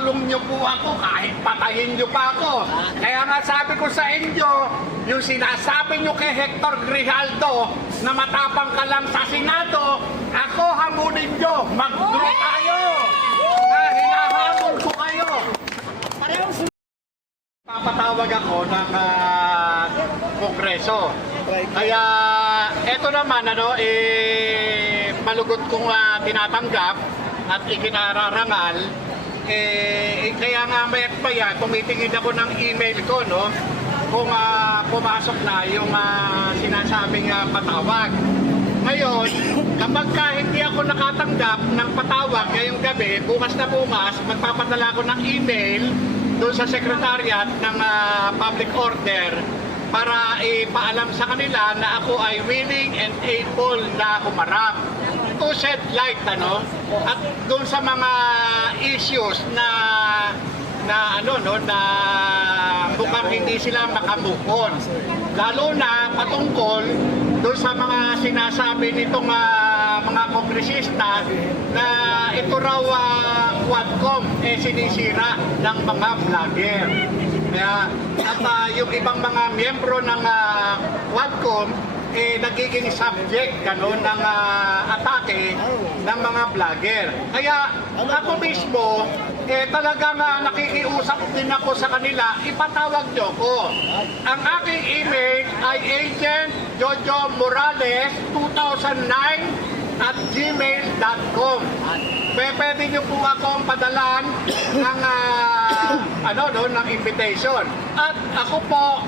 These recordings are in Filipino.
ipakulong nyo po ako, kahit patayin nyo pa ako. Kaya nga sabi ko sa inyo, yung sinasabi nyo kay Hector Grijaldo na matapang ka lang sa Senado, ako hamunin nyo, mag-draw tayo! Na hinahamon ko kayo. Papatawag ako ng Kongreso. Kaya eto naman, malugot kong tinatanggap at ikinararangal. Kaya nga mayat pa yan, tumitingin ako ng email ko, no? Kung pumasok na yung sinasabing patawag. Ngayon, kapag hindi ako nakatanggap ng patawag ngayong gabi, bukas na bukas, magpapadala ako ng email doon sa Secretariat ng Public Order para ipaalam sa kanila na ako ay willing and able na humarap. To shed light, at doon sa mga issues na mukhang hindi sila makamukon. Lalo na patungkol doon sa mga sinasabi nitong mga kongresista na ito raw Quadcom sinisira ng mga vlogger. Kaya, at yung ibang mga miyembro ng Quadcom nagiging subject ng atake ng mga vlogger. Kaya ako mismo talagang nakikiusap din ako sa kanila, ipatawag nyo ko. Ang aking email ay agentjojo2009@gmail.com. Pwede nyo po akong padalan ng invitation. At ako po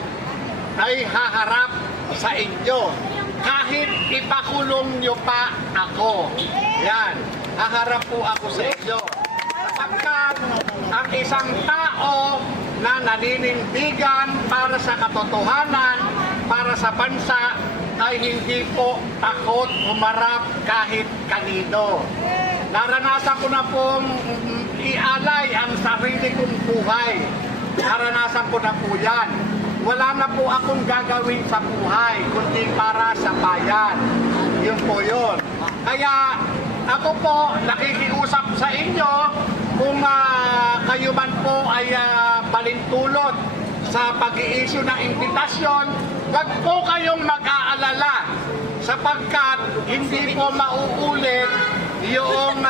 ay haharap sa inyo kahit ipakulong nyo pa ako. Yan, haharap po ako sa inyo. Sapagkat ang isang tao na naninindigan para sa katotohanan, para sa bansa, ay hindi po takot humarap kahit kanino. Naranasan ko na pong ialay ang sarili kong buhay. Naranasan ko na po yan. Wala na po akong gagawin sa buhay, kundi para sa bayan. Yun po yun. Kaya ako po nakikiusap sa inyo kung kayo man po ay balintulot sa pag-i-issue ng imbitasyon, wag po kayong mag-aalala sapagkat hindi po mauulit yung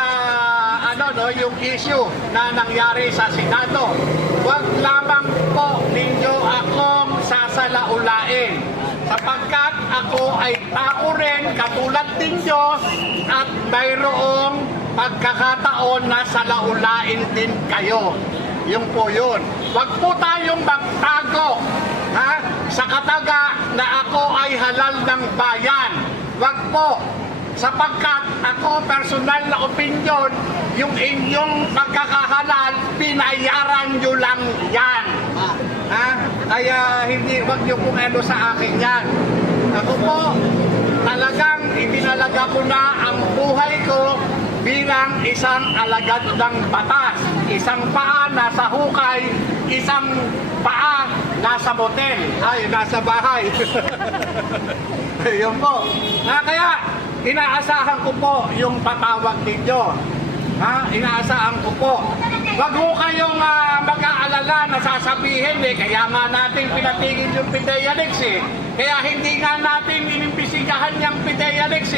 yung issue na nangyari sa Senado. Wag lamang po ninyo akong sasalaulain sapagkat ako ay tao rin katulad ninyo at mayroong pagkakataon na salaulain din kayo. Yung po yun. Wag po tayong magtago sa kataga na ako ay halal ng bayan. Wag po. Sapagkat ako personal na opinion, yung inyong pagkakahalal, pinayaran nyo lang yan. Kaya wag nyo kung sa akin yan. Ako po, talagang ibinalaga ko na ang buhay ko bilang isang alagad ng batas. Isang paa nasa hukay, isang paa nasa motel. Ay, nasa bahay. Yun po. Kaya, inaasahan ko po yung patawag ninyo. Inaasahan ko po. Wag ho kayong mag-aalala na sasabihin kaya nga natin pinatigil yung PIDEA Lex Kaya hindi nga natin inimbisigahan yung PIDEA Lex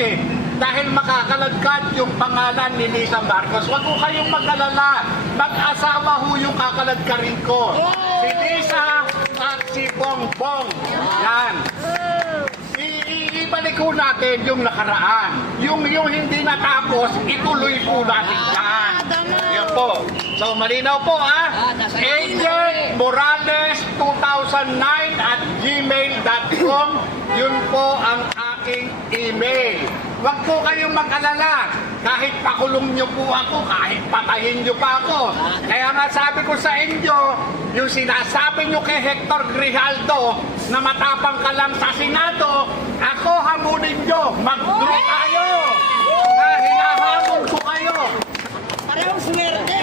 dahil makakalagkat yung pangalan ni Lisa Marcos. Wag ho kayong mag-alala. Mag-asawa ho yung kakalagkarin ko. Si Lisa at si Bongbong. Yan. Ibalik ko natin yung nakaraan. Yung hindi natapos, ituloy po natin yan. Yan po. So, malinaw po Agent Morales 2009@gmail.com. Yun po ang aking email. Huwag po kayong mag-alala. Kahit pakulong nyo po ako, kahit patayin nyo pa ako. Kaya nga sabi ko sa inyo, yung sinasabi nyo kay Hector Grijaldo na matapang ka lang sa Senado, ako hamunin nyo, mag-draw tayo. Hinahamon ko kayo. Parehong swerte.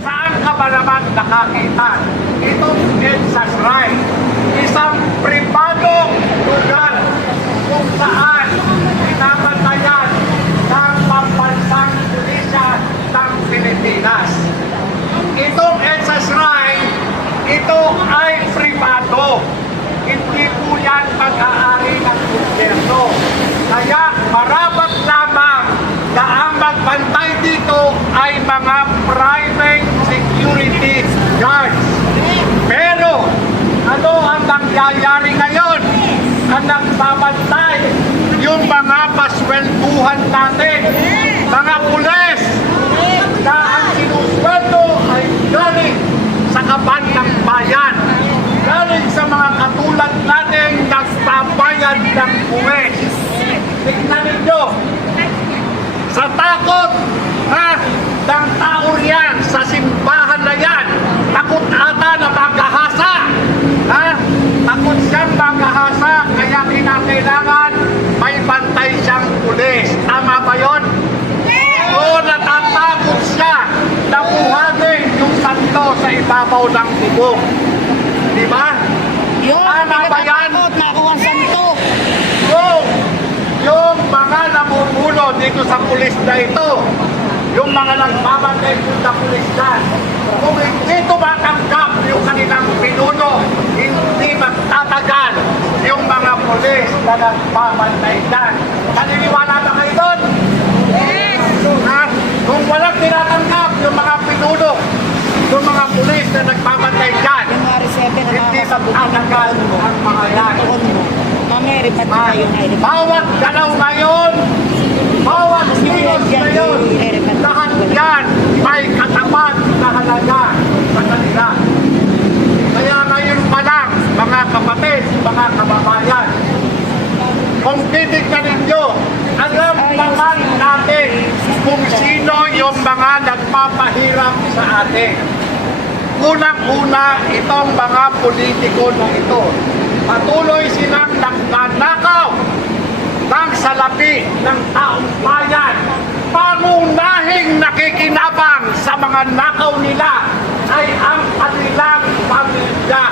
Saan ka ba naman nakakita? Itong EDSA's right. Isang pribadong lugar kung saan pinapantayan ng pambansang pulisya ng Pilipinas. dito ay mga private security guards. Pero ano ang nangyayari ngayon? Ang nagbabantay yung mga paswelduhan natin, mga pulis na ang sinusweldo ay galing sa kaban ng bayan, galing sa mga katulad natin nagbabayad ng buwis. Tignan ninyo, sa takot ng tao riyan, sa simbahan na yan, takot ata na magahasa. Takot siyang magahasa, kaya kinakailangan may bantay siyang pulis. Tama ba yun? O natatakot siya na buhatin yung santo sa ibabaw ng bubong. Di ba? Yun, Tama ba yan? natatakot, nakuha ang santo. Yung mga namumuno dito sa pulis na ito, yung mga nagbabantay sa pulis na, kung hindi tumatanggap yung kanilang pinuno, hindi magtatagal yung mga pulis na nagbabantay dyan. Naniniwala ba kayo doon? Yes! Kung walang tinatanggap yung mga pinuno, yung mga pulis na nagbabantay dyan, January 7 na hindi nakakasabuti ng magtatagal taon mo. ang mga yan. Taon mo. Mamaya, ripat na yung ID. Bawat galaw ngayon, bawat kilos ngayon, lahat yan may katapat na halaga sa kanila. Kaya ngayon pa lang, mga kapatid, mga kababayan, kung titignan ninyo, alam naman natin kung sino yung mga nagpapahirap sa atin. Unang-una, itong mga politiko na ito. Patuloy silang nagnanakaw ng salapi ng taong bayan. Pangunahing nakikinabang sa mga nakaw nila ay ang kanilang pamilya.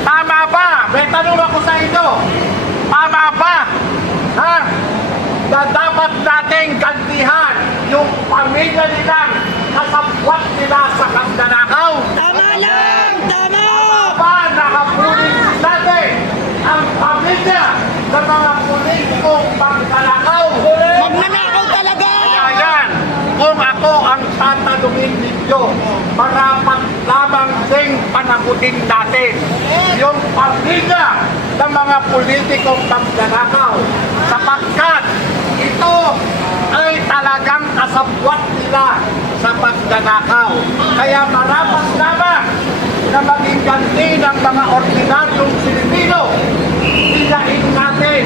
Tama ba? May tanong ako sa inyo. Tama ba? Na dapat nating gantihan yung pamilya nilang kasabwat nila sa kagnanakaw? Tama lang! Tama! Pa nakapunin natin ang pamilya ng mga politikong pangkalakaw. Magnanakaw talaga! Kaya yan, kung ako ang tatanungin ninyo, marapat lamang ding panagutin natin yung pamilya ng mga politikong pangkalakaw sapagkat ito ay talagang kasabwat nila sa pagdanakaw. Kaya marapat lamang na maging ganti ng mga ordinaryong Pilipino. Hilain natin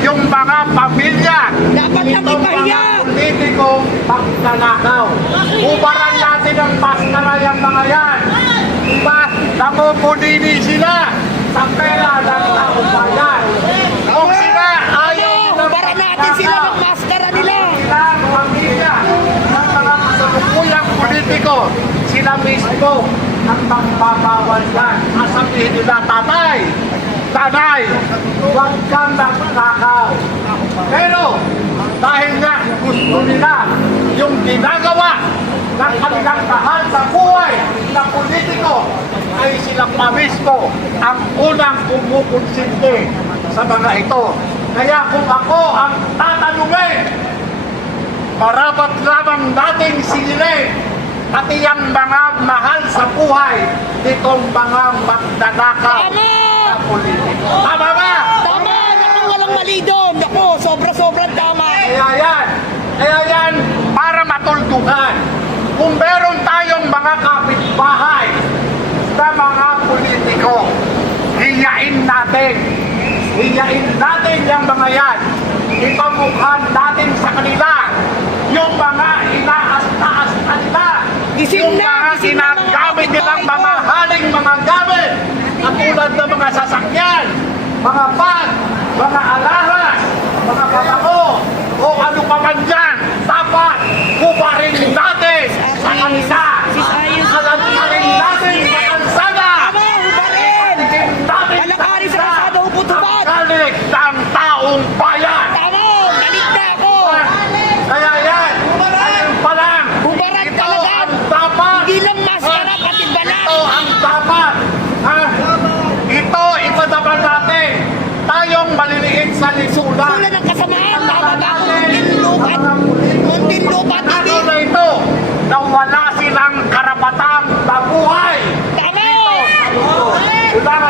yung mga pamilya Dapat lang nitong ipahiya. mga politikong pagdanakaw. Ubaran natin ang maskara yung mga yan. Diba? Namumulini sila sa pera ng taong bayan. Kung sila ayaw Para natin sila ng maskara nila. sila ang pamilya ng mga kasalukuyang politiko, sila mismo ang magbabawal yan. Sasabihin nila, tatay, huwag kang nagnakaw. Pero dahil nga gusto nila yung ginagawa ng kanilang mahal sa buhay na politiko, ay sila pa mismo ang unang kumukonsinti sa mga ito. Kaya kung ako ang tatanungin, marapat lamang nating silin pati ang mga mahal sa buhay nitong mga magnanakaw Tama! na politiko. Tama ba? Tama! Naku, walang mali doon. Naku, sobra-sobrang tama. Kaya yan, para matuldukan. Kung meron tayong mga kapitbahay na mga politiko, hiyain natin. Hiyain natin yung mga yan. Ipamukhan natin sa kanila yung mga inaas-taas na nila. Gising Yung na, mga gising na mga ginagamit nilang kapitbahay mga ko. haling mga gamit. Katulad ng mga sasakyan, mga bag, mga alahas, mga pabango, o ano pa man dyan. Dapat kubarin natin sa kanila. Alantarin natin sa kansada. Tama, hubarin! Palakarin sa kalsada, upot-upot! Galit ng taong bayan. Tama! Galit na ako! Kaya yan, ayun pa lang. Hubaran Ito talaga! ang dapat. Hindi lang maskara, pati balat! Ito ang dapat. Ito dapat natin. Tayong maliliit sa lisura. Wala ng kasamaan, tama ba? Muntin lupat Lang